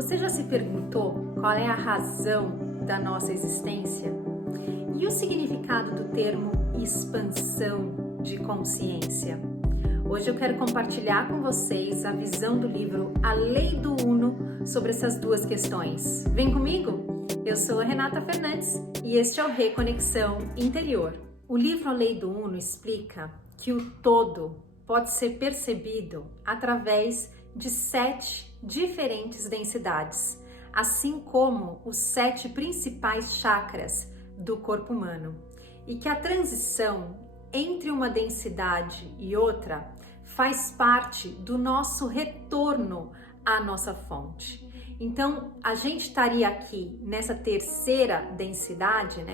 Você já se perguntou qual é a razão da nossa existência? E o significado do termo expansão de consciência? Hoje eu quero compartilhar com vocês a visão do livro A Lei do Uno sobre essas duas questões. Vem comigo? Eu sou a Renata Fernandes e este é o Reconexão Interior. O livro A Lei do Uno explica que o todo pode ser percebido através de 7 diferentes densidades, assim como os 7 principais chakras do corpo humano, e que a transição entre uma densidade e outra faz parte do nosso retorno à nossa fonte. Então, a gente estaria aqui nessa terceira densidade,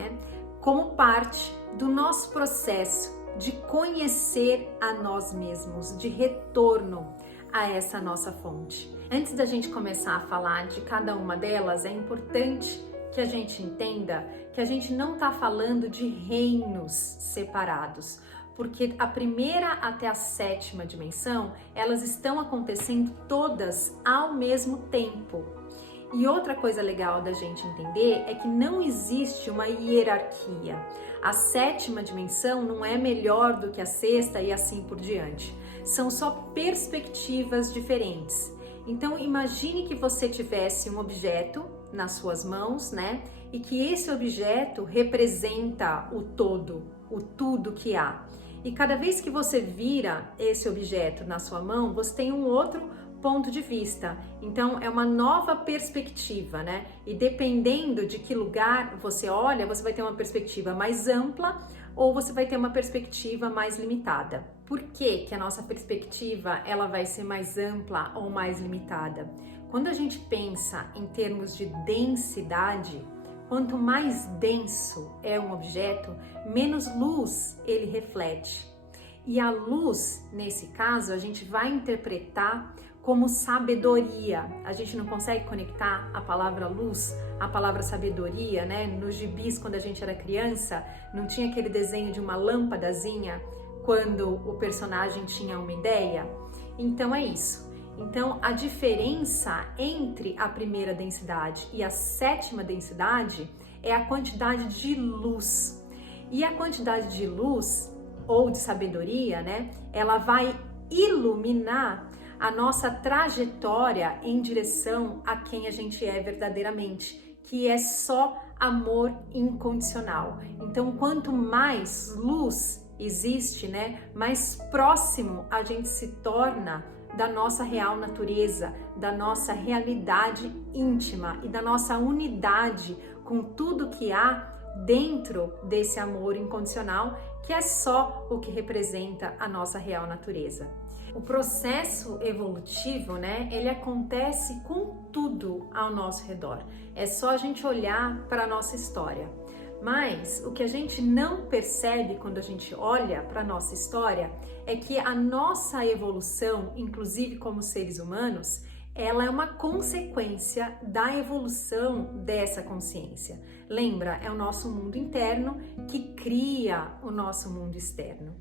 como parte do nosso processo de conhecer a nós mesmos, de retorno a essa nossa fonte. Antes da gente começar a falar de cada uma delas, é importante que a gente entenda que a gente não está falando de reinos separados, porque a primeira até a 7ª dimensão, elas estão acontecendo todas ao mesmo tempo. E outra coisa legal da gente entender é que não existe uma hierarquia. A 7ª dimensão não é melhor do que a 6ª e assim por diante. São só perspectivas diferentes. Então imagine que você tivesse um objeto nas suas mãos, e que esse objeto representa o todo, o tudo que há. E cada vez que você vira esse objeto na sua mão, você tem um outro ponto de vista. Então é uma nova perspectiva, E dependendo de que lugar você olha, você vai ter uma perspectiva mais ampla ou você vai ter uma perspectiva mais limitada. Por que que a nossa perspectiva ela vai ser mais ampla ou mais limitada? Quando a gente pensa em termos de densidade, quanto mais denso é um objeto, menos luz ele reflete. E a luz, nesse caso, a gente vai interpretar como sabedoria. A gente não consegue conectar a palavra luz à palavra sabedoria, Nos gibis, quando a gente era criança, não tinha aquele desenho de uma lâmpadazinha quando o personagem tinha uma ideia? Então é isso. Então a diferença entre a primeira densidade e a 7ª densidade é a quantidade de luz. E a quantidade de luz ou de sabedoria, ela vai iluminar a nossa trajetória em direção a quem a gente é verdadeiramente, que é só amor incondicional. Então, quanto mais luz existe, mais próximo a gente se torna da nossa real natureza, da nossa realidade íntima e da nossa unidade com tudo que há dentro desse amor incondicional, que é só o que representa a nossa real natureza. O processo evolutivo, ele acontece com tudo ao nosso redor. É só a gente olhar para a nossa história. Mas o que a gente não percebe quando a gente olha para a nossa história é que a nossa evolução, inclusive como seres humanos, ela é uma consequência da evolução dessa consciência. Lembra, é o nosso mundo interno que cria o nosso mundo externo.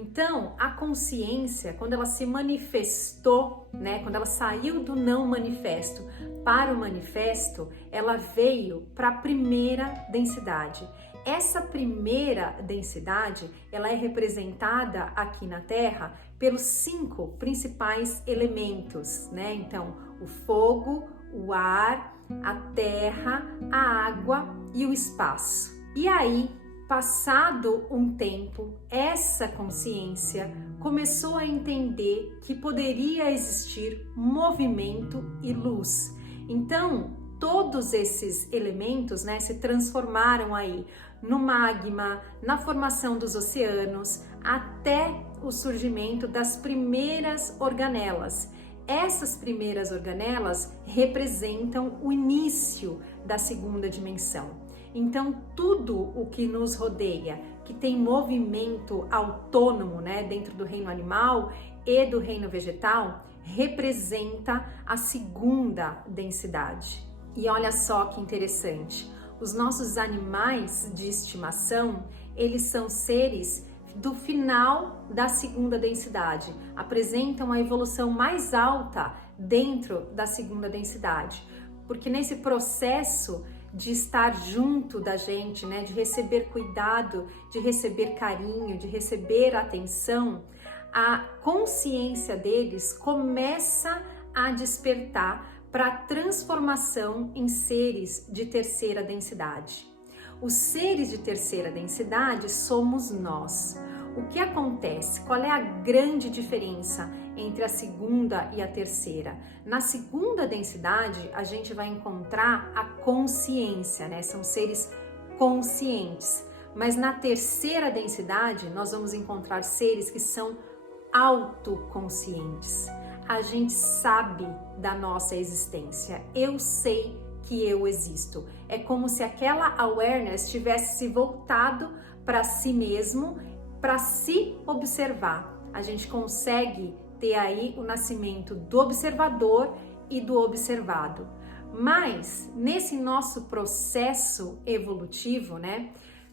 Então, a consciência, quando ela se manifestou, quando ela saiu do não manifesto para o manifesto, ela veio para a primeira densidade. Essa primeira densidade, ela é representada aqui na Terra pelos 5 principais elementos, Então, o fogo, o ar, a terra, a água e o espaço. E aí, passado um tempo, essa consciência começou a entender que poderia existir movimento e luz. Então, todos esses elementos, se transformaram aí no magma, na formação dos oceanos, até o surgimento das primeiras organelas. Essas primeiras organelas representam o início da 2ª dimensão. Então, tudo o que nos rodeia, que tem movimento autônomo, dentro do reino animal e do reino vegetal, representa a 2ª densidade. E olha só que interessante, os nossos animais de estimação, eles são seres do final da 2ª densidade, apresentam a evolução mais alta dentro da 2ª densidade. porque nesse processo de estar junto da gente, né, de receber cuidado, de receber carinho, de receber atenção, a consciência deles começa a despertar para a transformação em seres de terceira densidade. Os seres de terceira densidade somos nós. O que acontece? Qual é a grande diferença entre a segunda e a terceira? Na segunda densidade, a gente vai encontrar a consciência, né? São seres conscientes. Mas na terceira densidade, nós vamos encontrar seres que são autoconscientes. A gente sabe da nossa existência. Eu sei que eu existo. É como se aquela awareness tivesse se voltado para si mesmo, para se observar. A gente consegue ter aí o nascimento do observador e do observado. Mas nesse nosso processo evolutivo, né,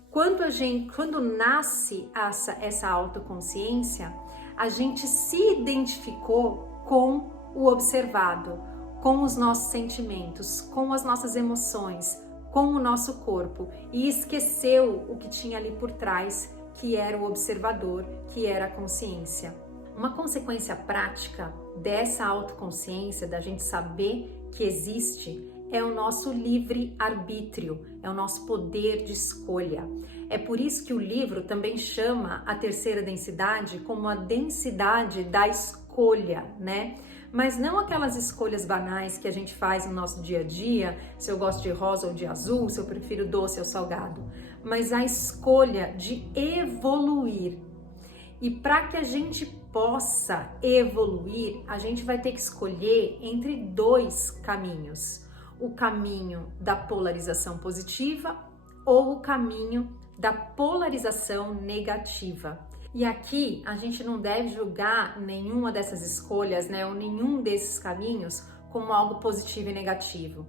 quando nasce essa autoconsciência, a gente se identificou com o observado, com os nossos sentimentos, com as nossas emoções, com o nosso corpo e esqueceu o que tinha ali por trás, que era o observador, que era a consciência. Uma consequência prática dessa autoconsciência, da gente saber que existe, é o nosso livre-arbítrio, é o nosso poder de escolha. É por isso que o livro também chama a terceira densidade como a densidade da escolha, né? Mas não aquelas escolhas banais que a gente faz no nosso dia a dia, se eu gosto de rosa ou de azul, se eu prefiro doce ou salgado, mas a escolha de evoluir. E para que a gente possa evoluir, a gente vai ter que escolher entre dois caminhos: o caminho da polarização positiva ou o caminho da polarização negativa. E aqui a gente não deve julgar nenhuma dessas escolhas, né, ou nenhum desses caminhos como algo positivo e negativo,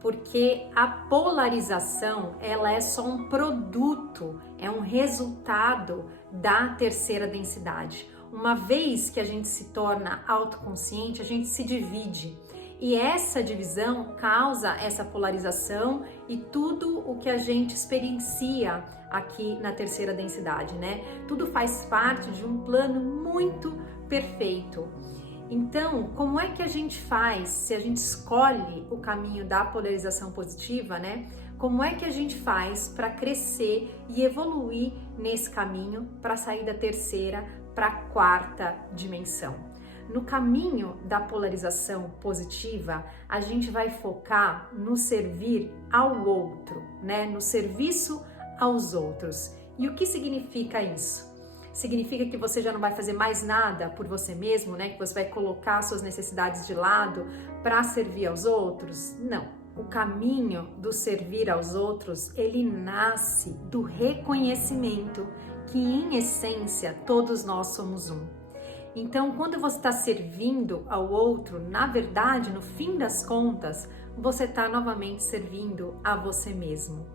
porque a polarização, ela é só um produto, é um resultado da terceira densidade. Uma vez que a gente se torna autoconsciente, a gente se divide. E essa divisão causa essa polarização e tudo o que a gente experiencia aqui na terceira densidade, né? Tudo faz parte de um plano muito perfeito. Então, como é que a gente faz se a gente escolhe o caminho da polarização positiva, né? Como é que a gente faz para crescer e evoluir nesse caminho para sair da terceira para a quarta dimensão? No caminho da polarização positiva, a gente vai focar no servir ao outro, né? No serviço aos outros. E o que significa isso? Significa que você já não vai fazer mais nada por você mesmo, né? Que você vai colocar suas necessidades de lado para servir aos outros? Não. O caminho do servir aos outros, ele nasce do reconhecimento que, em essência, todos nós somos um. Então, quando você está servindo ao outro, na verdade, no fim das contas, você está novamente servindo a você mesmo.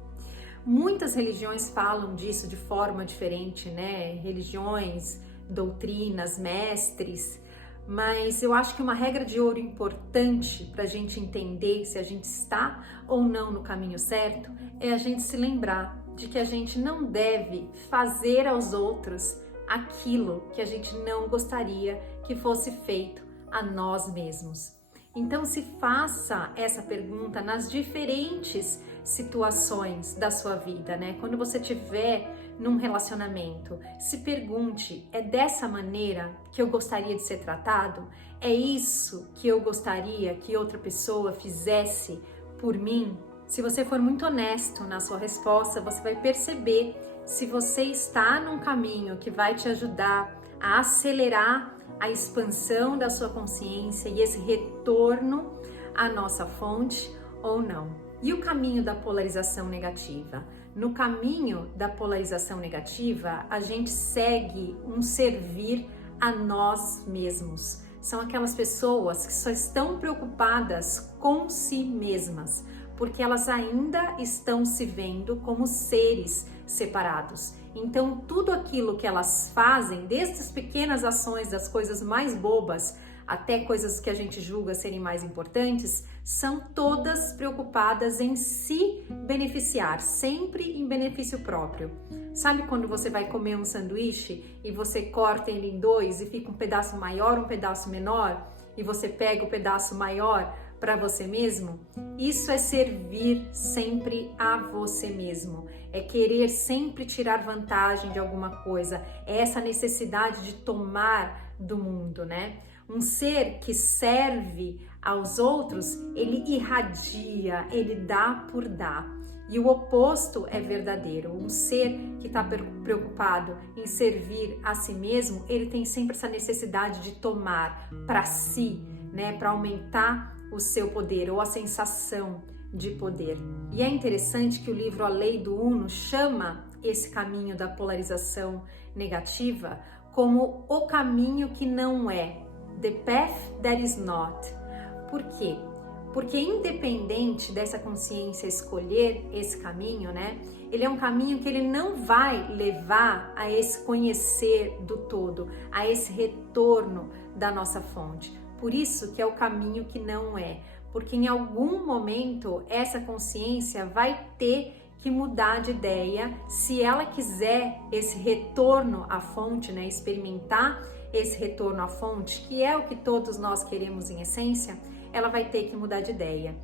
Muitas religiões falam disso de forma diferente, né? Religiões, doutrinas, mestres, mas eu acho que uma regra de ouro importante para a gente entender se a gente está ou não no caminho certo é a gente se lembrar de que a gente não deve fazer aos outros aquilo que a gente não gostaria que fosse feito a nós mesmos. Então, se faça essa pergunta nas diferentes situações da sua vida, né? Quando você estiver num relacionamento, se pergunte: é dessa maneira que eu gostaria de ser tratado? É isso que eu gostaria que outra pessoa fizesse por mim? Se você for muito honesto na sua resposta, você vai perceber se você está num caminho que vai te ajudar a acelerar a expansão da sua consciência e esse retorno à nossa fonte ou não. E o caminho da polarização negativa? No caminho da polarização negativa, a gente segue um servir a nós mesmos. São aquelas pessoas que só estão preocupadas com si mesmas, porque elas ainda estão se vendo como seres separados. Então, tudo aquilo que elas fazem, desde as pequenas ações, das coisas mais bobas, até coisas que a gente julga serem mais importantes, são todas preocupadas em se beneficiar, sempre em benefício próprio. Sabe quando você vai comer um sanduíche e você corta ele em dois e fica um pedaço maior, um pedaço menor, e você pega o pedaço maior para você mesmo? Isso é servir sempre a você mesmo, é querer sempre tirar vantagem de alguma coisa, é essa necessidade de tomar do mundo, né? Um ser que serve aos outros, ele irradia, ele dá por dar. E o oposto é verdadeiro. Um ser que está preocupado em servir a si mesmo, ele tem sempre essa necessidade de tomar para si, né? Para aumentar o seu poder ou a sensação de poder. E é interessante que o livro A Lei do Uno chama esse caminho da polarização negativa como o caminho que não é, the path that is not. Por quê? Porque independente dessa consciência escolher esse caminho, né? Ele é um caminho que ele não vai levar a esse conhecer do todo, a esse retorno da nossa fonte. Por isso que é o caminho que não é, porque em algum momento essa consciência vai ter que mudar de ideia se ela quiser esse retorno à fonte, né? Experimentar esse retorno à fonte, que é o que todos nós queremos em essência, ela vai ter que mudar de ideia.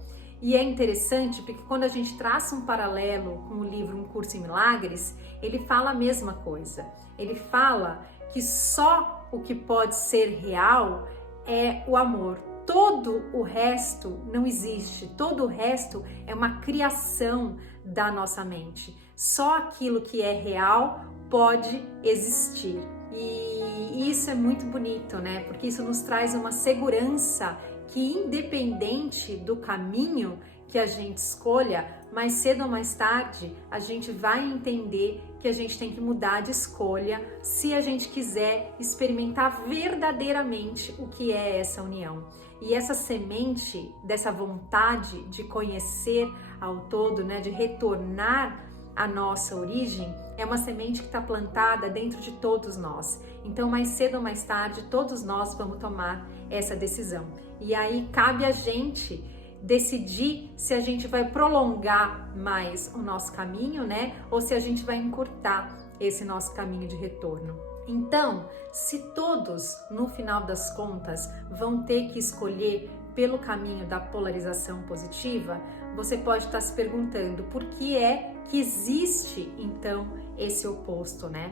E é interessante porque quando a gente traça um paralelo com o livro Um Curso em Milagres, ele fala a mesma coisa. Ele fala que só o que pode ser real é o amor. Todo o resto não existe, todo o resto é uma criação da nossa mente. Só aquilo que é real pode existir. E isso é muito bonito, né? Porque isso nos traz uma segurança que, independente do caminho que a gente escolha, mais cedo ou mais tarde a gente vai entender que a gente tem que mudar de escolha se a gente quiser experimentar verdadeiramente o que é essa união. E essa semente dessa vontade de conhecer ao todo, né, de retornar à nossa origem, é uma semente que está plantada dentro de todos nós. Então, mais cedo ou mais tarde, todos nós vamos tomar essa decisão. E aí cabe a gente decidir se a gente vai prolongar mais o nosso caminho, né? Ou se a gente vai encurtar esse nosso caminho de retorno. Então, se todos, no final das contas, vão ter que escolher pelo caminho da polarização positiva, você pode estar se perguntando por que é que existe, então, esse oposto, né?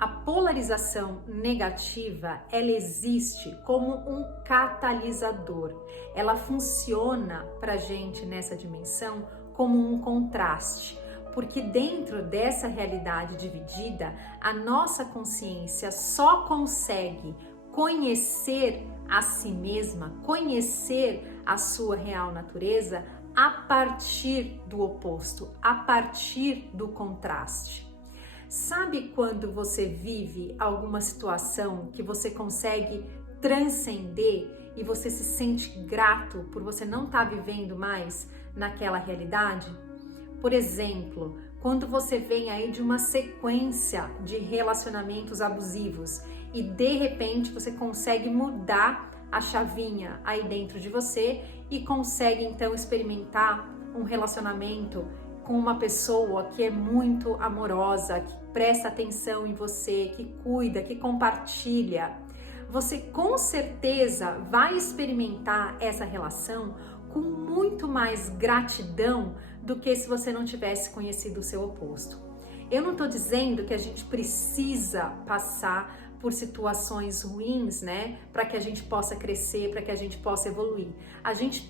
A polarização negativa, ela existe como um catalisador. Ela funciona pra gente nessa dimensão como um contraste, porque dentro dessa realidade dividida, a nossa consciência só consegue conhecer a si mesma, conhecer a sua real natureza a partir do oposto, a partir do contraste. Sabe quando você vive alguma situação que você consegue transcender e você se sente grato por você não estar vivendo mais naquela realidade? Por exemplo, quando você vem aí de uma sequência de relacionamentos abusivos e de repente você consegue mudar a chavinha aí dentro de você e consegue então experimentar um relacionamento com uma pessoa que é muito amorosa, que presta atenção em você, que cuida, que compartilha, você com certeza vai experimentar essa relação com muito mais gratidão do que se você não tivesse conhecido o seu oposto. Eu não estou dizendo que a gente precisa passar por situações ruins, né, para que a gente possa crescer, para que a gente possa evoluir. A gente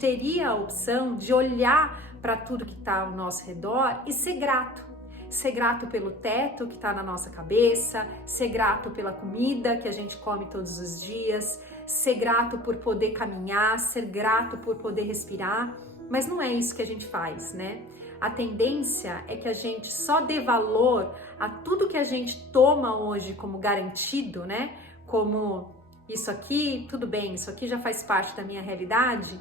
teria a opção de olhar para tudo que está ao nosso redor e ser grato. Ser grato pelo teto que está na nossa cabeça, ser grato pela comida que a gente come todos os dias, ser grato por poder caminhar, ser grato por poder respirar, mas não é isso que a gente faz, né? A tendência é que a gente só dê valor a tudo que a gente toma hoje como garantido, né? Como isso aqui, tudo bem, isso aqui já faz parte da minha realidade.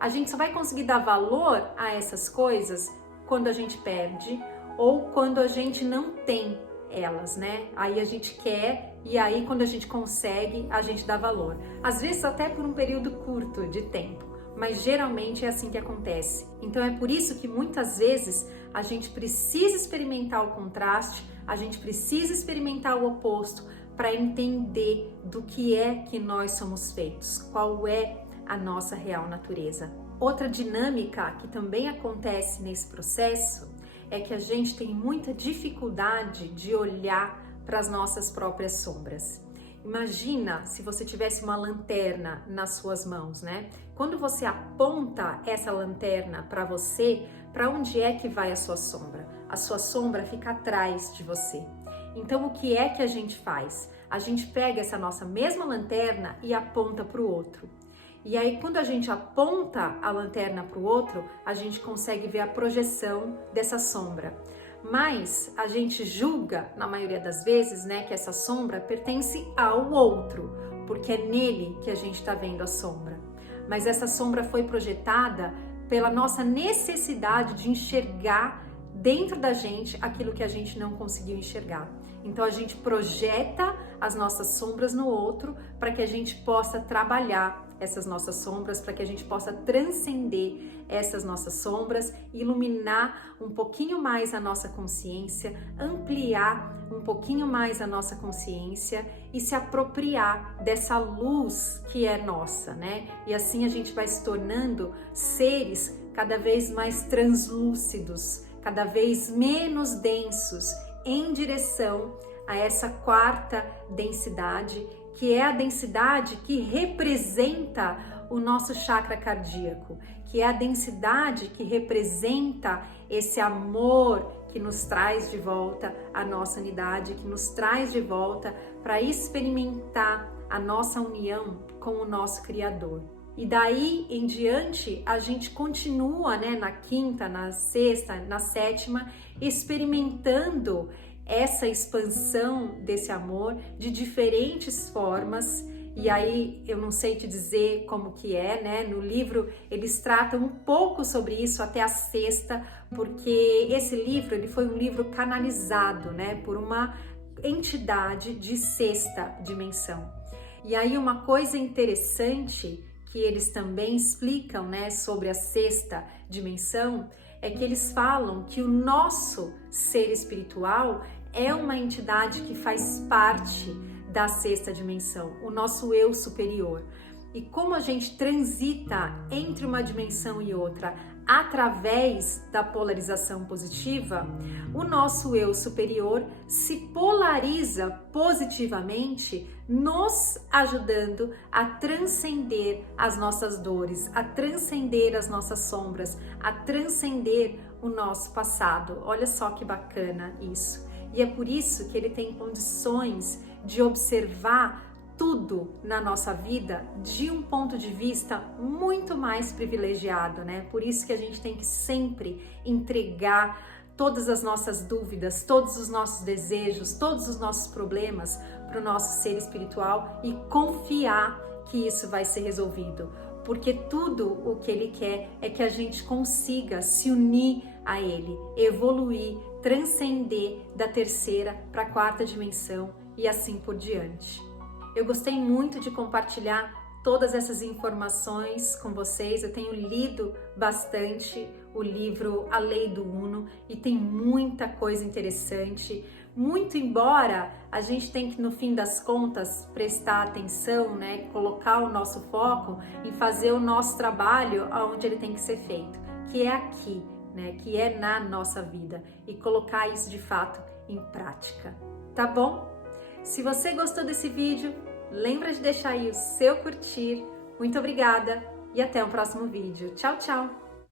A gente só vai conseguir dar valor a essas coisas quando a gente perde ou quando a gente não tem elas, né? Aí a gente quer e aí quando a gente consegue, a gente dá valor. Às vezes até por um período curto de tempo, mas geralmente é assim que acontece. Então é por isso que muitas vezes a gente precisa experimentar o contraste, a gente precisa experimentar o oposto para entender do que é que nós somos feitos, qual é a nossa real natureza. Outra dinâmica que também acontece nesse processo é que a gente tem muita dificuldade de olhar para as nossas próprias sombras. Imagina se você tivesse uma lanterna nas suas mãos, né? Quando você aponta essa lanterna para você, para onde é que vai a sua sombra? A sua sombra fica atrás de você. Então, o que é que a gente faz? A gente pega essa nossa mesma lanterna e aponta para o outro. E aí, quando a gente aponta a lanterna para o outro, a gente consegue ver a projeção dessa sombra. Mas a gente julga, na maioria das vezes, né, que essa sombra pertence ao outro, porque é nele que a gente está vendo a sombra. Mas essa sombra foi projetada pela nossa necessidade de enxergar dentro da gente aquilo que a gente não conseguiu enxergar. Então a gente projeta as nossas sombras no outro para que a gente possa trabalhar essas nossas sombras, para que a gente possa transcender essas nossas sombras, iluminar um pouquinho mais a nossa consciência, ampliar um pouquinho mais a nossa consciência e se apropriar dessa luz que é nossa, né? E assim a gente vai se tornando seres cada vez mais translúcidos, cada vez menos densos, em direção a essa quarta densidade, que é a densidade que representa o nosso chakra cardíaco, que é a densidade que representa esse amor que nos traz de volta a nossa unidade, que nos traz de volta para experimentar a nossa união com o nosso Criador. E daí em diante a gente continua, né, na quinta, na sexta, na sétima, experimentando essa expansão desse amor de diferentes formas. E aí eu não sei te dizer como que é, né? No livro eles tratam um pouco sobre isso até a sexta, porque esse livro ele foi um livro canalizado, né, por uma entidade de sexta dimensão. E aí uma coisa interessante que eles também explicam, né, sobre a sexta dimensão, é que eles falam que o nosso ser espiritual é uma entidade que faz parte da sexta dimensão, o nosso eu superior. E como a gente transita entre uma dimensão e outra através da polarização positiva, o nosso eu superior se polariza positivamente, nos ajudando a transcender as nossas dores, a transcender as nossas sombras, a transcender o nosso passado. Olha só que bacana isso. E é por isso que ele tem condições de observar tudo na nossa vida de um ponto de vista muito mais privilegiado, né? Por isso que a gente tem que sempre entregar todas as nossas dúvidas, todos os nossos desejos, todos os nossos problemas para o nosso ser espiritual e confiar que isso vai ser resolvido. Porque tudo o que ele quer é que a gente consiga se unir a ele, evoluir, transcender da terceira para a quarta dimensão e assim por diante. Eu gostei muito de compartilhar todas essas informações com vocês. Eu tenho lido bastante o livro A Lei do Uno e tem muita coisa interessante. Muito embora a gente tenha que, no fim das contas, prestar atenção, né, colocar o nosso foco em fazer o nosso trabalho onde ele tem que ser feito, que é aqui, né, que é na nossa vida, e colocar isso de fato em prática, tá bom? Se você gostou desse vídeo, lembra de deixar aí o seu curtir. Muito obrigada e até o próximo vídeo. Tchau, tchau!